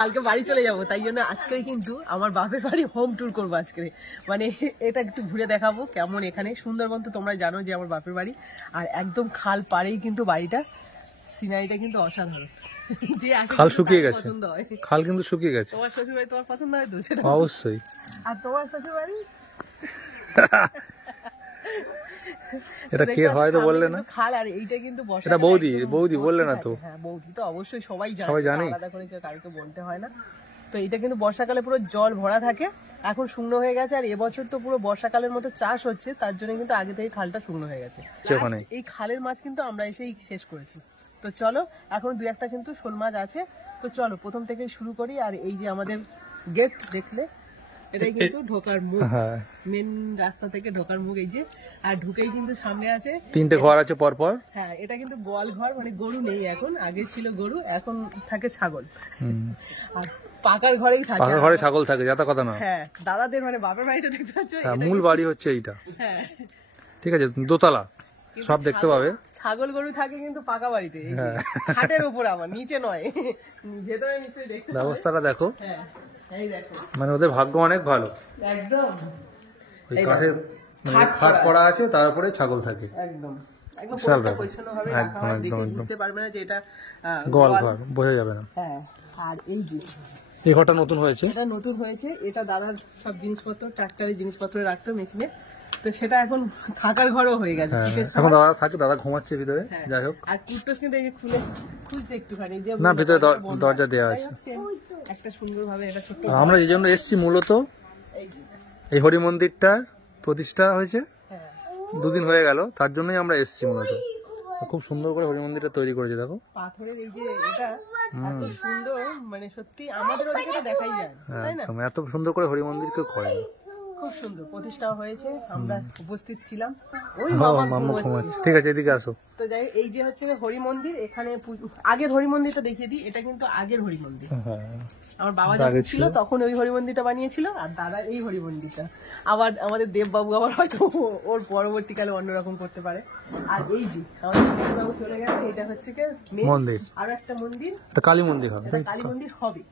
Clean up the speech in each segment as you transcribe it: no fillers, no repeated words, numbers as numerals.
কালকে বাড়ি চলে যাবো, তাই জন্য আজকে কিন্তু আমার বাপের বাড়ি হোম ট্যুর করবো আজকে। মানে এটা একটু ঘুরে দেখাবো কেমন এখানে। সুন্দরবন তো তোমরা জানো যে আমার বাপের বাড়ি, আর একদম খাল পাড়েই কিন্তু বাড়িটা। সিনারিটা কিন্তু অসাধারণ। যে খাল শুকিয়ে গেছে, খাল কিন্তু শুকিয়ে গেছে। তোমার শ্বশুর বাড়ি তোমার পছন্দ হয় তো সেটা অবশ্যই। আর তোমার শ্বশুর বাড়ি এটা কে হয় তো বললে না? খাল, আর এইটা কিন্তু বর্ষা। এটা বৌদি, বৌদি বললে না তো? হ্যাঁ বৌদি তো অবশ্যই সবাই জানে, আলাদা করে কাউকে বলতে হয় না। তো এটা কিন্তু বর্ষাকালে পুরো জল ভরা থাকে, এখন শুকনো হয়ে গেছে। আর এবছর তো পুরো বর্ষাকালের মতো চাষ হচ্ছে, তার জন্য কিন্তু আগে থেকে খালটা শুকনো হয়ে গেছে। এই খালের মাছ কিন্তু আমরা এসেই শেষ করেছি। তো চলো, এখন দু একটা কিন্তু শোল মাছ আছে। তো চলো প্রথম থেকে শুরু করি। আর এই যে আমাদের গেট দেখলে, এটাই কিন্তু ঢোকার মুখ, মেন রাস্তা থেকে ঢোকার মুখ এই যে। আর ঢুকেই কিন্তু সামনে আছে 3টে ঘর আছে পরপর। হ্যাঁ, এটা কিন্তু গোয়াল ঘর, মানে গরু নেই এখন, আগে ছিল গরু, এখন থাকে ছাগল। আর পাকার ঘরেই থাকে, পাকার ঘরে ছাগল থাকে, যাতা কথা না। হ্যাঁ, দাদাদের মানে বাপের বাড়িটা দেখতে পাচ্ছ, মূল বাড়ি হচ্ছে এইটা। হ্যাঁ ঠিক আছে, দোতলা, সব দেখতে পাবে। ছাগল গরু থাকে কিন্তু পাকা বাড়িতে, হাটের উপর, আমার নিচে নয়, ভেতরে নিচে দেখতে ব্যবস্থাটা দেখো। হ্যাঁ এই দেখো, মানে ওদের ভাগ্য অনেক ভালো। একদম কাঠের খাট করা আছে, তারপরে ছাগল থাকে। একদম একদম পরিষ্কার পরিচ্ছন্ন ভাবে রাখা হয়, দেখে বুঝতে পারবে না যে এটা গোয়াল ঘর, বোঝা যাবে না। হ্যাঁ, আর এই যে এই ঘরটা নতুন হয়েছে, এটা নতুন হয়েছে। এটা দাদার সব জিনিসপত্র, ট্রাক্টরের জিনিসপত্র রাখতো মেশিনে, তো সেটা এখন থাকার ঘরও হয়ে গেছে। এখন দাদা থাকে, দাদা ঘুমাচ্ছে ভিতরে। যাই হোক, আর কুট্টোস কিন্তু এই যে খুলছে একটুখানি, যে না ভিতরে দরজা দেওয়া আছে একটা সুন্দর ভাবে। এটা ছোট, আমরা যে জন্য এসেছি মূলত, এই হরি মন্দিরটা প্রতিষ্ঠা হয়েছে 2 দিন হয়ে গেল, তার জন্যই আমরা এসেছি মূলত। খুব সুন্দর করে হরি মন্দিরটা তৈরি করেছে, দেখো পাথরের এই যে এটা এত সুন্দর, মানে সত্যি আমাদের ওদিকে তো দেখাই যায়, তাই না? এত সুন্দর করে হরি মন্দির কেউ করে না। খুব সুন্দর প্রতিষ্ঠা হয়েছে, আমরা উপস্থিত ছিলাম। ওই মামা ঘুমাচ্ছে। ঠিক আছে, এদিকে আসো। তো যাই, এই যে হচ্ছে হরি মন্দির, এখানে আগের হরি মন্দিরটা দেখিয়ে দিই। এটা কিন্তু আগের হরি মন্দির, আমার বাবা যখন ছিল তখন ওই হরি মন্দিরটা বানিয়েছিল, আর দাদা এই হরি মন্দিরটা। আবার আমাদের দেববাবু আবার হয়তো ওর পরবর্তীকালে অন্যরকম করতে পারে। আর এই যে আমাদের দেববাবু চলে গেছে, এটা হচ্ছে কি মন্দির, আরো একটা মন্দির, এটা কালী মন্দির হবে। কালী মন্দির হবে,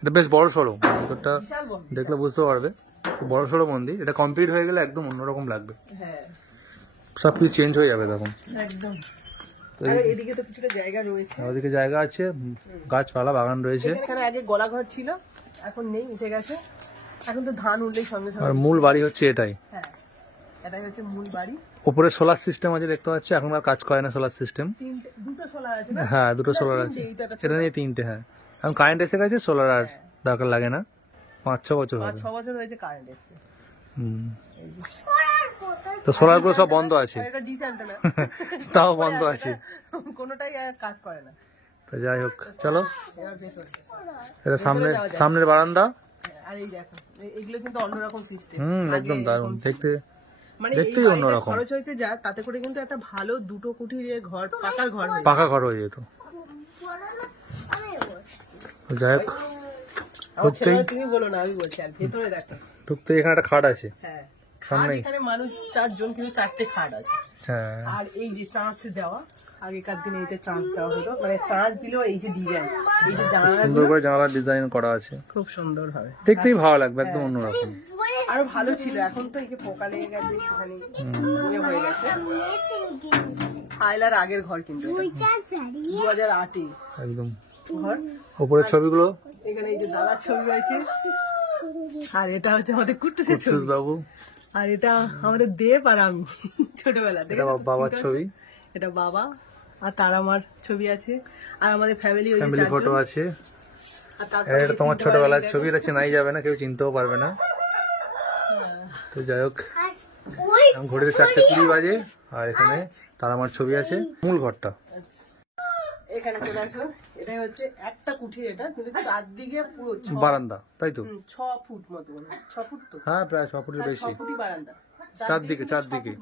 এটা বেশ বড় সড়ো, মন্দিরটা দেখলে বুঝতে পারবে, বড় সড়ো মন্দির। এটা কমপ্লিট হয়ে গেলে একদম অন্যরকম লাগবে, সবকিছু চেঞ্জ হয়ে যাবে তখন একদম। এদিকে তো কিছুটা জায়গা রয়েছে, ওদিকে জায়গা আছে, গাছপালা বাগান রয়েছে। এখানে আগে গলাঘর ছিল, এখন নেই, উঠে গেছে। এখন তো ধান উঠলেই সঙ্গে সঙ্গে। আর মূল বাড়ি হচ্ছে এটাই। হ্যাঁ, এটাই হচ্ছে মূল বাড়ি। উপরে সোলার সিস্টেম আছে, দেখতে পাচ্ছ, এখন আর কাজ করে না সোলার সিস্টেম। দুটো সোলার আছে না? হ্যাঁ, 2টো সোলার আছে, এটা নিয়ে 3টে। হ্যাঁ, এখন কারেন্ট এসে গেছে, সোলার আর দরকার লাগে না। 5-6 বছর হবে, 5-6 বছর হয়েছে কারেন্ট এসছে। তো সোলার গুলো সব বন্ধ আছে, এটা ডিশ অ্যান্টেনা তাও বন্ধ আছে, কোনোটাই আর কাজ করে না। তো যাই হোক, চলো। এটা সামনের বারান্দা। আর এই দেখো, এগুলো কিন্তু অন্যরকম সিস্টেম। একদম দারুণ দেখতে, মানে দেখতেই অন্যরকম। খরচ হয়েছে যা, তাতে করে কিন্তু একটা ভালো 2 কুঠির ঘর, পাকা ঘর হয়ে যেত। যাই হোক, তুমি বলো না, আমি বলছি। আর ভেতরে দেখো, ঢুকতে এখানে একটা খাট আছে। হ্যাঁ, এখানে মানুষ 4 জন, কিন্তু 4টে খাট আছে। আর এই যে চাঁচ দেওয়া, আগেকার দিনে এইটা চাঁচ দেওয়া হতো, মানে চাঁচ দিলেও এই যে ডিজাইন, এই যে সুন্দর করে জানালার ডিজাইন করা আছে, খুব সুন্দর ভাবে, দেখতেই ভালো লাগবে, একদম অন্যরকম। আরো ভালো ছিল, এখন তো এই যে পোকা লেগে গেছে, একটুখানি হয়ে গেছে। আয়লার আগের ঘর, কিন্তু 2008 একদম ঘর। উপরের ছবিগুলো, এখানে এই যে দাদার ছবি রয়েছে, আর এটা হচ্ছে আমাদের কুট্টুসের ছবি বাবু, আর এটা আমাদের দেব আর আমি ছোটবেলা। এটা বাবার ছবি, এটা বাবা, আর তার আমার ছবি আছে, আর আমাদের ফ্যামিলি ফটো আছে। এটা তোমার ছোটবেলার ছবি, এটা চেনাই যাবে না, কেউ চিনতেও পারবে না। তো যাই হোক, ঘড়িতে 4:20 বাজে, আর এখানে তার আমার ছবি আছে। মূল ঘরটা এখানে চলে আসো, এটাই হচ্ছে একটা কুঠির, এটা কিন্তু চারদিকে পুরো বারান্দা, তাই তো? 6 ফুট মতো, 6 ফুট তো, হ্যাঁ প্রায় 6 ফুটের বেশি। 6 ফুটই বারান্দা, চারদিকে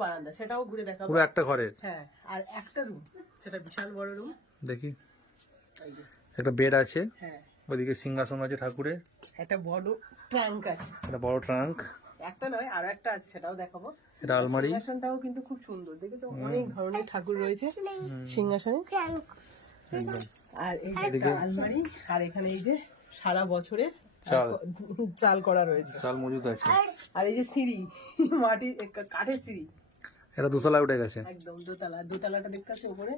বারান্দা, সেটাও ঘুরে দেখাবো। পুরো একটা ঘরের। হ্যাঁ, আর একটা রুম, সেটা বিশাল বড় রুম। দেখি, একটা বেড আছে, ওইদিকে সিংহাসন আছে ঠাকুরের, একটা বড় ট্রাঙ্ক আছে, একটা বড় ট্রাঙ্ক, একটা নয় আরো একটা আছে, সেটাও দেখাবো। এটা আলমারি। সিংহাসনটাও কিন্তু খুব সুন্দর, দেখেছো, অনেক ধরনের ঠাকুর রয়েছে সিংহাসনে। আর এই যে একটা আলমারি, আর এখানে এই যে সারা বছরের চাল চাল করা রয়েছে, চাল মজুদ আছে। আর এই যে সিঁড়ি, মাটি কাঠের সিঁড়ি, এটা দোতলায় উঠে গেছে একদম দোতলা, দোতলাটা দেখতে পাচ্ছ উপরে,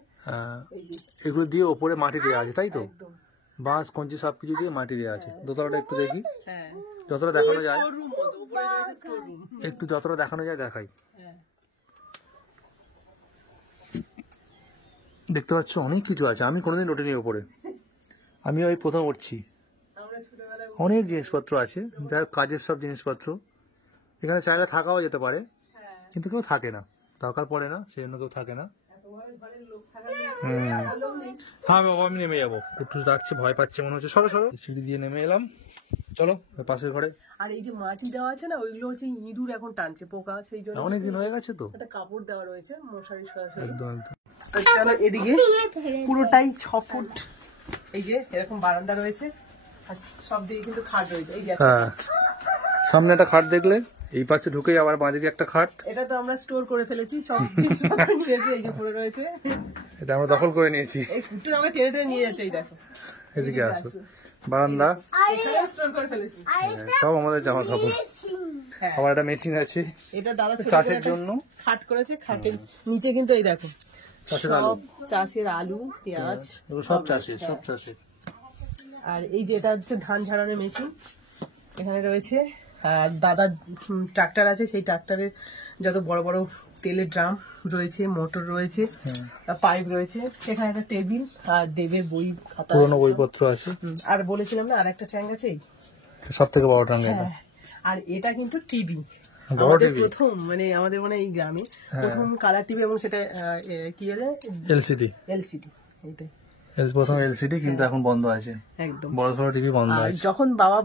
এই যে এগুলো দিয়ে ওপরে মাটি দেওয়া আছে তাই তো, একদম বাঁশ কঞ্চি সবকিছু দিয়ে মাটি দেওয়া আছে। দোতলাটা একটু দেখি, হ্যাঁ যতটা দেখানো যায়, স্টোর রুম মতো, উপরে রয়েছে স্টোর রুম। একটু যতটা দেখানো যায় দেখাই। হ্যাঁ দেখতে পাচ্ছ অনেক কিছু আছে, আমি কোনোদিন ওঠেনি ওপরে, আমি ওই প্রথম উঠছি। আমরা ছোটবেলায় অনেক জিনিসপত্র আছে, যাই হোক কাজের সব জিনিসপত্র। এখানে চাইলে থাকাও যেতে পারে, হ্যাঁ কিন্তু কেউ থাকে না, দরকার পড়ে না, সেই জন্য কেউ থাকে না। ঘরের লোক থাকার লোক নেই। হ্যাঁ বাবা আমি নেমে যাবো, একটু ডাকছে, ভয় পাচ্ছে মনে হচ্ছে, সরো সরো। সিঁড়ি দিয়ে নেমে এলাম, চলো পাশের ঘরে। আর এই যে মাটি দেওয়া আছে না, ওইগুলো হচ্ছে ইঁদুর এখন টানছে, পোকা, সেই জন্য অনেকদিন হয়ে গেছে তো, একটা কাপড় দেওয়া রয়েছে মশারি সরাসরি। একদম একদম। তো চলো এদিকে পুরোটাই 6 ফুট, এই যে এরকম বারান্দা রয়েছে, আর সব দিকে কিন্তু খাট রয়েছে। এই যে হ্যাঁ সামনে একটা খাট দেখলে, এই পাশে ঢুকেই আবার বাঁদিকে একটা খাট, এটা তো আমরা স্টোর করে ফেলেছি, সব জিনিসপত্র নিয়েছি, এই যে পড়ে রয়েছে, এটা আমরা দখল করে নিয়েছি। এই ফুটটা আমরা টেনে টেনে নিয়ে যাচ্ছে, এই দেখো এদিকে আসো, বারান্দা, এখানে স্টোর করে ফেলেছি। সব আমাদের জামা কাপড়। হ্যাঁ আমার একটা মেশিন আছে এটা দাদা ছোট চাষের করে একটা জন্য, খাট করেছে, খাটের নিচে কিন্তু এই দেখো চাষের আলু, সব চাষের আলু, পেঁয়াজ, এগুলো সব চাষের, সব চাষের। আর এই যে এটা হচ্ছে ধান ঝাড়ানোর মেশিন এখানে রয়েছে। আর দাদা ট্রাক্টর আছে, সেই ট্রাক্টরের যত বড় বড় তেলের ড্রাম রয়েছে, মোটর রয়েছে, পাইপ রয়েছে। এখানে একটা টেবিল, আর দেবের বই খাতা, পুরোনো বইপত্র আছে। আর বলেছিলাম না আর একটা ট্যাঙ্ক আছে, সব থেকে বড় টাঙ্গা এটা। হ্যাঁ। আর এটা কিন্তু টিভি, বড় আমাদের টিভি, প্রথম, মানে আমাদের মানে এই গ্রামে প্রথম কালার টিভি, এবং সেটা কি আছে, এলসিডি, এলসিডি, এইটাই প্রথম এলসিডি, কিন্তু এখন বন্ধ আছে, একদম। বড় সড়ো টিভি বন্ধ আর আছে। যখন বাবা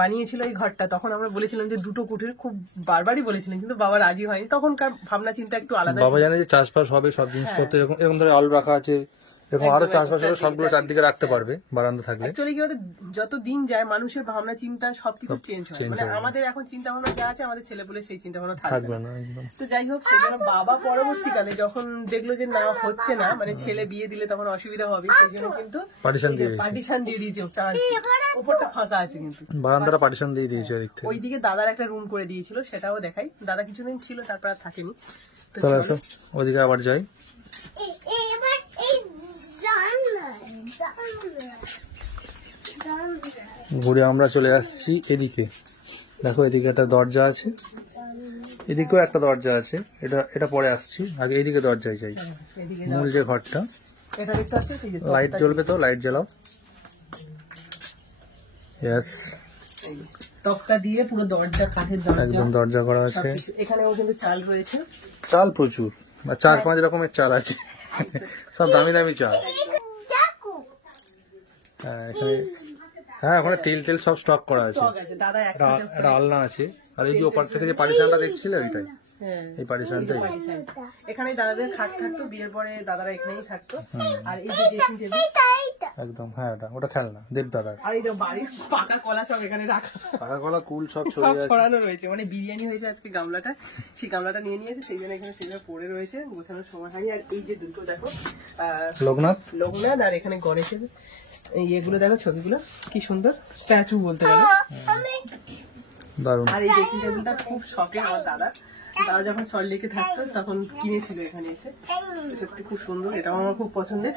বানিয়েছিল এই ঘরটা, তখন আমরা বলেছিলাম যে দুটো কুটির, খুব বারবারই বলেছিলেন, কিন্তু বাবা রাজি হয়নি, তখনকার ভাবনা চিন্তা একটু আলাদা বাবা জানে যে চাষবাস হবে, সব জিনিসপত্র এরকম এরকম ধরে আলু রাখা আছে, এরকম আরো চাষবাস হবে, সবগুলো চারদিকে রাখতে পারবে বারান্দা থাকলে। অ্যাকচুয়ালি কি বলতো, যত দিন যায় মানুষের ভাবনা চিন্তা সবকিছু চেঞ্জ হয়, মানে আমাদের এখন চিন্তা ভাবনা যা আছে, আমাদের ছেলেপুলে সেই চিন্তা ভাবনা থাকবে থাকবে না। না একদম। তো যাই হোক, সেই জন্য বাবা পরবর্তীকালে যখন দেখলো যে না হচ্ছে না, মানে ছেলে বিয়ে দিলে তখন অসুবিধা হবে, সেই জন্য কিন্তু পার্টিশন দিয়ে দিয়েছে, উপরটা ফাঁকা আছে, কিন্তু বারান্দাটা পার্টিশন দিয়ে দিয়েছে ওদিক থেকে। ওইদিকে দাদার একটা রুম করে দিয়েছিল, সেটাও দেখাই। দাদা কিছুদিন ছিল, তারপর আর থাকেনি। তো চলো আসো ওদিকে আবার যাই। ঘুরে আমরা চলে আসছি এদিকে, দেখো এদিকে একটা দরজা আছে, এদিকেও একটা দরজা আছে, এটা এটা পরে আসছি, আগে এইদিকে দরজায় যাই। এদিকে মূল যে ঘরটা, এটা দেখতে পাচ্ছি, এই যে লাইট জ্বলবে, তো লাইট জ্বালাও। ইয়েস, তক্তা দিয়ে পুরো দরজা, কাঠের দরজা, একদম দরজা করা আছে। সবকিছু। এখানেও কিন্তু চাল রয়েছে, চাল প্রচুর, 4-5 রকমের চাল আছে, সব দামি দামি চাল। হ্যাঁ এখানে, হ্যাঁ ওখানে তেল তেল সব স্টক করা আছে। স্টক আছে। দাদা একসাথে একটা আলনা আছে, আর এই যে ওপার থেকে যে পার্টিশনটা দেখছিলে ওইটাই, হ্যাঁ এই পার্টিশনটাই। এখানে দাদাদের খাট থাকতো, বিয়ের পরে দাদারা এখানেই থাকতো। আর এই যে ড্রেসিং টেবিল, একদম, হ্যাঁ ওটা খেলনা দেব দাদার। আর এই যে বাড়ির পাকা কলা সব এখানে রাখা, পাকা কলা কুল সব সব ছড়িয়ে আছে। ছড়ানো রয়েছে। মানে বিরিয়ানি হয়েছে আজকে গামলাটা, সেই গামলাটা নিয়ে নিয়েছে, সেই জন্য এখানে সেগুলো পড়ে রয়েছে, গোছানোর সময় হয়নি। আর এই যে দুটো দেখো, লোকনাথ, আর এখানে গণেশের ইয়েগুলো দেখো, ছবিগুলো কি সুন্দর, স্ট্যাচু বলতে পারো, দারুণ। আর এই ড্রেসিং টেবিলটা খুব শখে আমার দাদা যখন সল্টলেকে থাকতো তখন কিনেছিল এখানে এসে, সত্যি খুব সুন্দর, এটাও আমার খুব পছন্দের,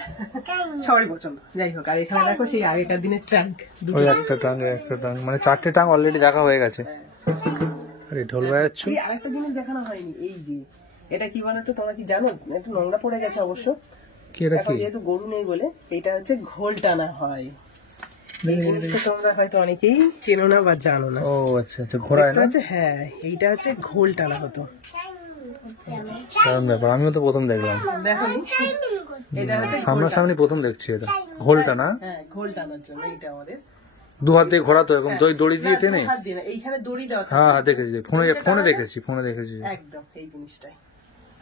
সবারই পছন্দ। যাই হোক, আর এখানে দেখো সেই আগেকার দিনের ট্রাঙ্ক, ওই একটা টাং, মানে 4টে টাং অলরেডি দেখা হয়ে গেছে। আরে ঢোল বাজাচ্ছ। এই আরেকটা জিনিস দেখানো হয়নি, এই যে এটা কি বানাতো তোমরা কি জানো? একটু নোংরা পড়ে গেছে অবশ্য, কি এটা এখন কি? যেহেতু গরু নেই বলে, এটা হচ্ছে ঘোল টানা হয়। এই জিনিসটা তোমরা হয়তো অনেকেই চেনো না বা জানো না। ও আচ্ছা আচ্ছা, ঘোড়ায় না? হ্যাঁ, এইটা হচ্ছে ঘোল টানা হতো। দারুণ ব্যাপার, আমিও তো প্রথম দেখলাম। দেখোনি? এটা হচ্ছে সামনাসামনি প্রথম দেখছি এটা, ঘোলটা না? হ্যাঁ, ঘোল টানার জন্য এটা আমাদের। দু হাত দিয়ে ঘোরা তো, এরকম দড়ি দিয়ে টেনে? হাত দিয়ে না, এইখানে দড়ি দেওয়া থাকে। হ্যাঁ দেখেছি, ফোনে দেখেছি। একদম এই জিনিসটাই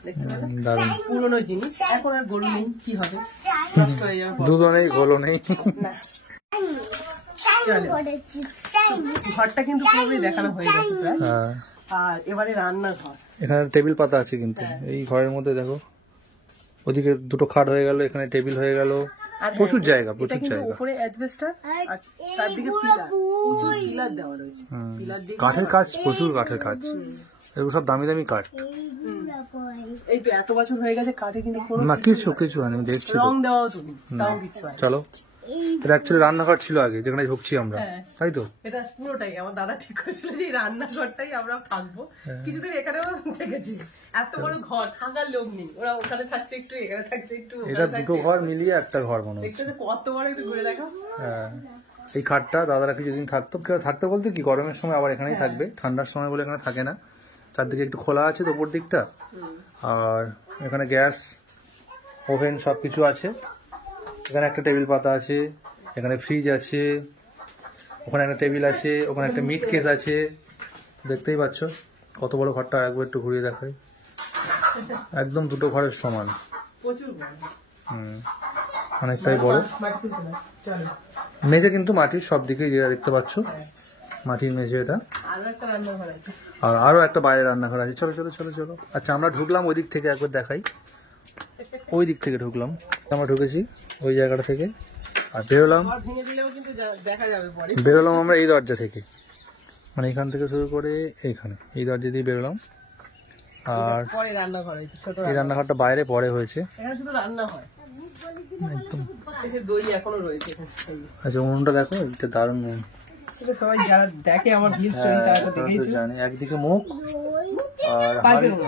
দেখতে পেলে, দারুণ। পুরোনো জিনিস, এখন আর গরু নেই, কি হবে, নষ্ট হয়ে যাবে। দুধও নেই, ঘোলও নেই। না, চলো। ঘরটা কিন্তু পুরোপুরি দেখানো হয়ে গেছে প্রায়। হ্যাঁ, আর এবারে রান্নাঘর, এখানে টেবিল পাতা আছে কিন্তু এই ঘরের মধ্যে, দেখো ওদিকে দুটো খাট হয়ে গেল, এখানে টেবিল হয়ে গেল। আর প্রচুর জায়গা, এটা প্রচুর কিন্তু জায়গা। উপরে অ্যাজবেস্টার আর চারদিকে পিলার, প্রচুর পিলার দেওয়া রয়েছে। পিলার দিয়ে কাঠের কাজ, প্রচুর কাঠের কাজ, এগুলো সব দামি দামি কাঠ। এই তো এত বছর হয়ে গেছে, কাঠে কিন্তু কোনো না কিছু কিছু হয়নি, আমি দেখছি তো। রং দেওয়াও তুমি, তাও কিছু হয় না। চলো, এটা অ্যাকচুয়ালি রান্নাঘর ছিল আগে, যেখানে ঢুকছি আমরা, হ্যাঁ। তাই তো? এটা পুরোটাই আমার দাদা ঠিক করেছিল যে এই রান্নাঘরটাই আমরা থাকবো, কিছুদিন এখানেও থেকেছি। এত বড় ঘর, থাকার লোক নেই, ওরা ওখানে থাকছে একটু, এখানে থাকছে একটু, এটা দুটো ঘর মিলিয়ে একটা ঘর মনে হচ্ছে। দেখতে যে কত বড়, একটু ঘুরে দেখো। হ্যাঁ, এই খাটটা দাদারা কিছুদিন থাকতো, থাকতো বলতে কি গরমের সময় আবার এখানেই থাকবে, ঠান্ডার সময় বলে এখানে থাকে না। চারদিকে একটু খোলা আছে তো উপর দিকটা, আর এখানে গ্যাস, ওভেন সব কিছু আছে। এখানে একটা টেবিল পাতা আছে, এখানে ফ্রিজ আছে, ওখানে একটা টেবিল আছে, ওখানে একটা মিট কেস আছে। দেখতেই পাচ্ছ কত বড় ঘরটা, একবার একটু ঘুরিয়ে দেখাই, একদম দুটো ঘরের সমান। প্রচুর বড়। অনেকটাই বড়। মাটি তুলতে না, চলো। মেঝে কিন্তু মাটির, সব দিকে যেটা দেখতে পাচ্ছ মাটির মেঝে এটা। আরো একটা রান্নাঘর আছে। আর আরো একটা বাইরে রান্নাঘর আছে। চলো চলো চলো চলো। আচ্ছা, আমরা ঢুকলাম ওই দিক থেকে, একবার দেখাই। ওই দিক থেকে ঢুকলাম, আমরা ঢুকেছি ওই জায়গাটা থেকে, আর বেরোলাম, ঘর ভেঙে দিলেও কিন্তু দেখা যাবে পরে। বেরোলাম আমরা এই দরজা থেকে, মানে এখান থেকে শুরু করে এইখানে, এই দরজা দিয়ে বেরোলাম। আর পরে রান্নাঘর হয়েছে, ছোট এই রান্নাঘরটা বাইরে পরে হয়েছে এখানে শুধু রান্না হয়। একদম। এসে দই এখনো রয়েছে এখানে। আচ্ছা, উনুনটা দেখো, এটা দারুণ উনুন। এটা সবাই যারা দেখে আমার ভিল স্টোরি তারা তো তারা তো দেখেইছো। জানে, একদিকে মুখ, আর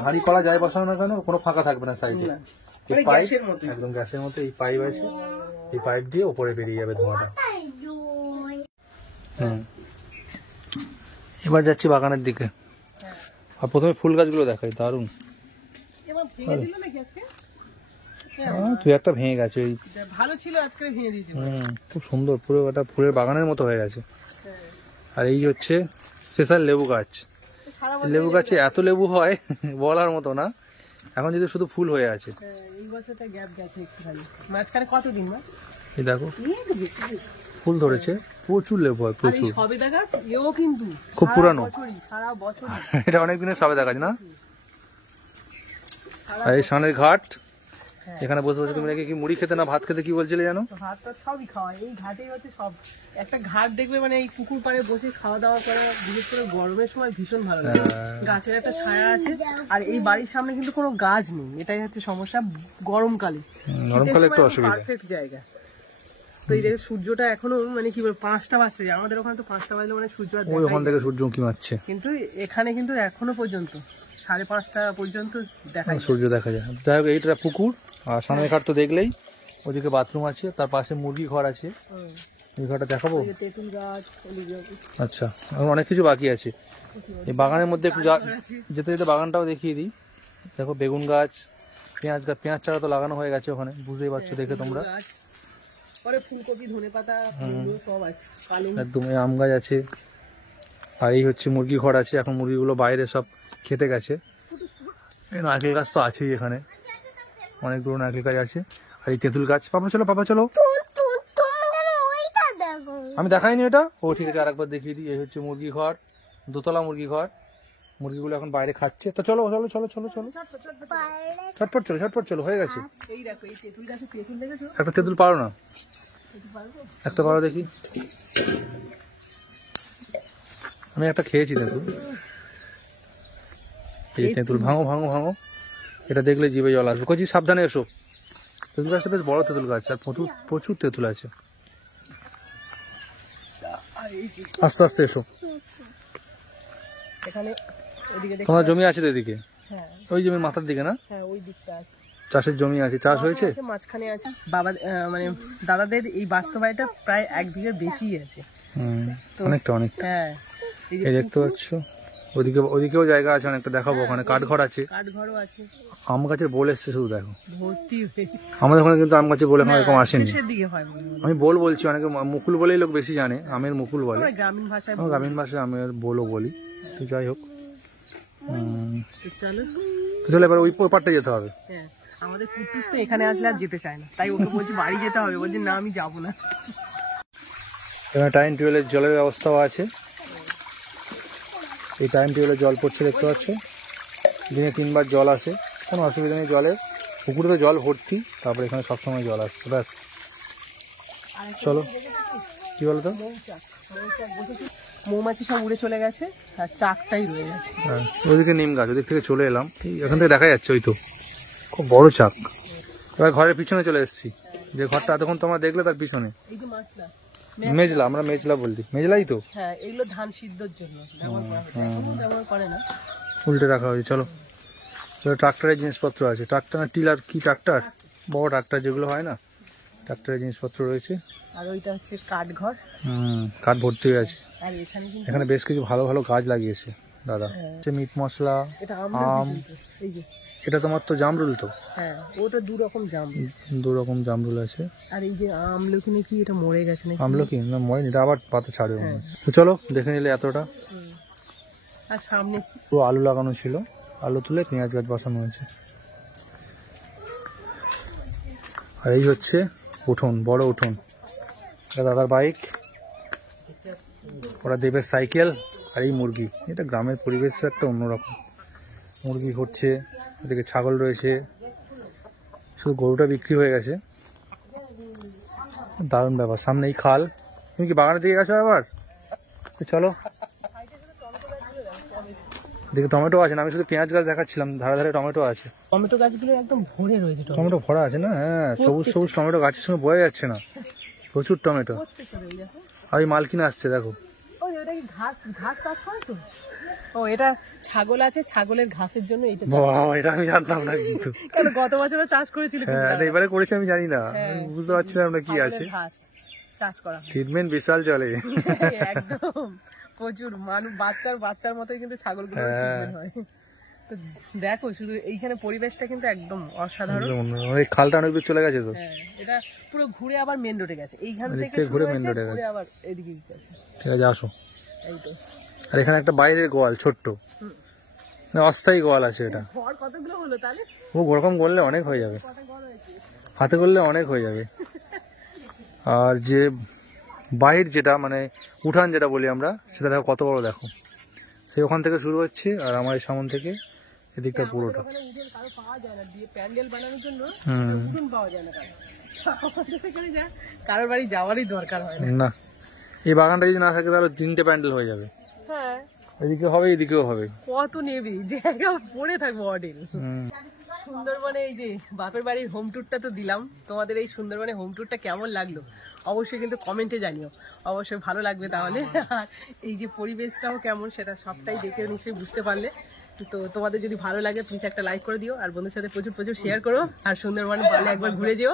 হাঁড়ি কলা যাই বসানো না কেন কোনো ফাঁকা থাকবে না সাইডে। না, এই মানে পাইপ, গ্যাসের মতো। একদম গ্যাসের মতো এই পাইপ আছে, এই পাইপ দিয়ে উপরে বেরিয়ে যাবে ধোঁয়াটা। এবার যাচ্ছি বাগানের দিকে, আর প্রথমে ফুল গাছগুলো দেখাই, দারুণ। এবার ভেঙে দিল নাকি আজকে? তুই একটা ভেঙে গেছে ওই, ভালো ছিল, আজকে ভেঙে দিয়েছে। খুব সুন্দর, পুরো একটা ফুলের বাগানের মতো হয়ে গেছে। আর এই হচ্ছে স্পেশাল লেবু গাছ। সারা এই লেবু গাছে এত লেবু হয় বলার মতো না, এখন যদি শুধু ফুল হয়ে আছে। এই বছরটা গ্যাপ গেছে একটুখানি, মাঝখানে কতদিন না? এই দেখো ফুল ধরেছে, প্রচুর লেবু হয়, আর এই প্রচুর। সবেদা গাছ এও কিন্তু খুব পুরানো। সারা বছরই। এটা অনেক দিনের সবেদা গাছ না? আর এই সামনের ঘাট, এখানে বসে বসে তুমি নাকি কি মুড়ি খেতে না ভাত খেতে কি বলছিলে জানো? তো ভাত তো সবই খাওয়া, এই ঘাটেই হচ্ছে সব। একটা ঘাট দেখবে, মানে এই পুকুর পাড়ে বসে খাওয়া দাওয়া করা, বিশেষ করে গরমের সময় ভীষণ ভালো লাগে। গাছের একটা ছায়া আছে, আর এই বাড়ির সামনে কিন্তু কোনো গাছ নেই, এটাই হচ্ছে সমস্যা গরমকালে। গরমকালে একটু অসুবিধা। পারফেক্ট জায়গা। তো এই দেখে সূর্যটা এখনো মানে কি বলবো 5টা বাজছে, আমাদের ওখানে তো 5টা বাজলে মানে সূর্য আর ওই দেখাই ওখান যায় থেকে সূর্য উঁকি মারছে, না। কিন্তু এখানে কিন্তু এখনো পর্যন্ত 5:30 পর্যন্ত দেখা যায়। সূর্য দেখা যায়। যাই হোক, এইটা পুকুর, আর সামনের ঘাট তো দেখলেই, ওদিকে বাথরুম আছে, তার পাশে মুরগি ঘর আছে। এই ঘরটা দেখাবো? এই যে তেঁতুল গাছ, আচ্ছা, এখন অনেক কিছু বাকি আছে এই বাগানের মধ্যে। একটু যেতে যেতে বাগানটাও দেখিয়ে দিই। দেখো বেগুন গাছ, পেঁয়াজ গাছ, পেঁয়াজ চারা তো লাগানো হয়ে গেছে ওখানে, বুঝতেই পারছো দেখে তোমরা। পরে ফুলকপি, ধনেপাতা, সব আছে, পালং। একদম এই আম গাছ আছে, আর এই হচ্ছে মুরগি ঘর আছে। এখন মুরগিগুলো বাইরে সব খেতে গেছে। এই নারকেল গাছ তো আছেই এখানে, অনেকগুলো নারকেল গাছ আছে। আর এই তেঁতুল গাছ। পাপা চলো, পাপা চলো। আমি দেখাইনি এটা। ও ঠিক আছে, আরেকবার দেখিয়ে দিই। এই হচ্ছে মুরগি ঘর, দোতলা মুরগি ঘর। মুরগিগুলো এখন বাইরে খাচ্ছে। তো চলো চলো চলো চলো চলো, ঝটপট চলো, ঝটপট চলো, হয়ে গেছে। এই দেখো, এই তেঁতুল গাছে তেঁতুল দেখেছো? একটা তেঁতুল পারো না? একটা পারো দেখি। আমি একটা খেয়েছি তেঁতুল। এই যে তেঁতুল, ভাঙো ভাঙো ভাঙো, এটা দেখলে জিভে জল আসবে। কচি সাবধানে এসো। তেঁতুল গাছটা বেশ বড় তেঁতুল গাছ, আর প্রচুর প্রচুর তেঁতুল আছে। আস্তে আস্তে এসো। এখানে ওদিকে দেখো। তোমার জমি আছে তো এদিকে? হ্যাঁ ওই জমির মাথার দিকে না? হ্যাঁ, ওই দিকটা আছে, চাষের জমি আছে, চাষ হয়েছে। মাঝখানে আছে। বাবা মানে দাদাদের এই বাস্তবায়টা প্রায় 1 বিঘের বেশি আছে। অনেকটা অনেক। হ্যাঁ, এই দেখতে পাচ্ছ, ওদিকে ওদিকেও জায়গা আছে অনেকটা, দেখাবো। ওখানে কাঠঘর আছে, কাঠঘরও আছে, আম গাছের বোল এসছে শুধু দেখো। ভর্তি হয়েছে। আমাদের ওখানে কিন্তু আম গাছের বোল এখন এরকম আসেনি। শেষের দিকে হয় মনে হয়। আমি বোল বলছি, অনেকে মুকুল বলেই লোক বেশি জানে, আমের মুকুল বলে। আমরা গ্রামীণ ভাষায় আমরা গ্রামীণ ভাষায় আমের বোলও বলি। তো যাই হোক, চলো চলো এবার ওই পারটা যেতে হবে। হ্যাঁ, আমাদের কুটুস তো এখানে আসলে আর যেতে চায় না, তাই ওকে বলছি বাড়ি যেতে হবে, বলছি না আমি যাবো না। এখানে টাইম টিউবওয়েলের জলের ব্যবস্থাও আছে। এই টাইম টিউবওয়েলের জল পড়ছে দেখতে পাচ্ছ, দিনে 3 বার জল আসে, কোনো অসুবিধা নেই জলের। পুকুরে তো জল ভর্তি, তারপরে এখানে সবসময় জল আসছে। ব্যাস, চলো কি বলতো, মৌমাছি সব উড়ে চলে গেছে আর চাকটাই রয়ে গেছে। হ্যাঁ ওইদিকে নিম গাছ, ওদিক থেকে চলে এলাম, এখান থেকে দেখা যাচ্ছে ওই তো খুব বড় চাক। এবার ঘরের পিছনে চলে এসেছি, যে ঘরটা এতক্ষণ তোমরা দেখলে তার পিছনে এই যে মাছলা মেজলা, আমরা মেজলা বলছি, মেজলাই তো। হ্যাঁ এগুলো ধান সিদ্ধর জন্য ব্যবহার করা হয়, এখন ব্যবহার করে না। উল্টে রাখা হয়েছে। চলো ট্রাক্টরের জিনিসপত্র আছে, ট্রাক্টর না টিলার কি ট্রাক্টর, বড় ট্রাক্টর যেগুলো হয় না, ট্রাক্টরের জিনিসপত্র রয়েছে। আর ওইটা হচ্ছে কাঠ ঘর। কাঠ ভর্তি হয়ে আছে। আর এখানে কিন্তু এখানে বেশ কিছু ভালো ভালো গাছ লাগিয়েছে দাদা, মিট মশলা, এটা আম। এই যে এটা তোমার তো জামরুল তো? হ্যাঁ ওটা দু রকম জামরুল, দু রকম জামরুল আছে। আর এই যে আমলকি নাকি এটা মরে গেছে নাকি? আমলকি না মরেনি, এটা আবার পাতা ছাড়বে। তো চলো দেখে নিলে এতটা। আর সামনে তো আলু লাগানো ছিল, আলু তুলে পেঁয়াজ গাছ বসানো হয়েছে। আর এই হচ্ছে উঠোন, বড় উঠোন, দাদার বাইক, ওরা দেবের সাইকেল, আর এই মুরগি। এটা গ্রামের পরিবেশ একটা অন্যরকম। মুরগি হচ্ছে, এদিকে ছাগল রয়েছে, শুধু গরুটা বিক্রি হয়ে গেছে। দারুণ ব্যাপার। সামনে এই খাল। তুমি কি বাগানের দিকে গেছো আবার? চলো দেখি টমেটো আছে না, আমি শুধু পেঁয়াজ গাছ দেখাচ্ছিলাম, ধারে ধারে টমেটো আছে। টমেটো গাছগুলো একদম ভরে রয়েছে, টমেটো ভরা আছে না? হ্যাঁ সবুজ সবুজ টমেটো গাছের সঙ্গে বোঝা যাচ্ছে না, প্রচুর টমেটো। আর এই মালকিন আসছে দেখো। ওটা কি ঘাস ঘাস চাষ করে তো? ও এটা ছাগল আছে, ছাগলের ঘাসের জন্য এটা। বাহ, এটা আমি জানতাম না কিন্তু। কেন গত বছর চাষ করেছিল? হ্যাঁ এবারে করেছে আমি জানি না, আমি বুঝতে পারছিলাম না কি আছে। ঘাস চাষ করা ট্রিটমেন্ট বিশাল চলে একদম প্রচুর মানুষ, বাচ্চার মতোই কিন্তু ছাগলগুলো ট্রিটমেন্ট হয়। তো দেখো শুধু এইখানে পরিবেশটা কিন্তু একদম অসাধারণ। এই খালটা অনেক দূর চলে গেছে তো। হ্যাঁ এটা পুরো ঘুরে আবার মেন রোডে গেছে, এইখান থেকে ঘুরে মেন রোডে ঘুরে আবার এদিকে গেছে। ঠিক আছে আসো। এই তো। আর এখানে একটা বাইরের গোয়াল, ছোট্ট অস্থায়ী গোয়াল আছে। এটা ঘর কতগুলো হলো তাহলে? ও ওরকম করলে অনেক হয়ে যাবে, হাতে করলে অনেক হয়ে যাবে। আর যে বাইর যেটা মানে উঠান যেটা বলি আমরা, সেটা দেখো কত বড়, দেখো সেই ওখান থেকে শুরু হচ্ছে, আর আমার এই সামনে থেকে এদিকটা পুরোটা। প্যান্ডেল বানানোর জন্য উঠোন পাওয়া যায় না, কারোর বাড়ি যাওয়ারই দরকার হয় না। এই বাগানটা যদি না থাকে তাহলে 3টে প্যান্ডেল হয়ে যাবে। হ্যাঁ এদিকে হবে, এদিকেও হবে, কত নেবি জায়গা পড়ে থাকবো অডিল। সুন্দরবনে এই যে বাপের বাড়ির হোম ট্যুরটা তো দিলাম তোমাদের, এই সুন্দরবনে হোম ট্যুরটা কেমন লাগলো অবশ্যই কিন্তু কমেন্টে জানিও, অবশ্যই ভালো লাগবে তাহলে। আর এই যে পরিবেশটাও কেমন সেটা সবটাই দেখে নিশ্চয়ই বুঝতে পারলে। তো তোমাদের যদি ভালো লাগে প্লিজ একটা লাইক করে দিও, আর বন্ধুর সাথে প্রচুর প্রচুর শেয়ার করো, আর সুন্দরবনে পারলে একবার ঘুরে যেও।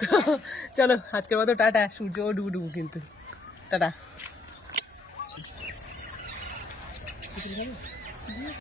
তো চলো আজকের মতো টাটা, সূর্য ডুবু কিন্তু টাটা।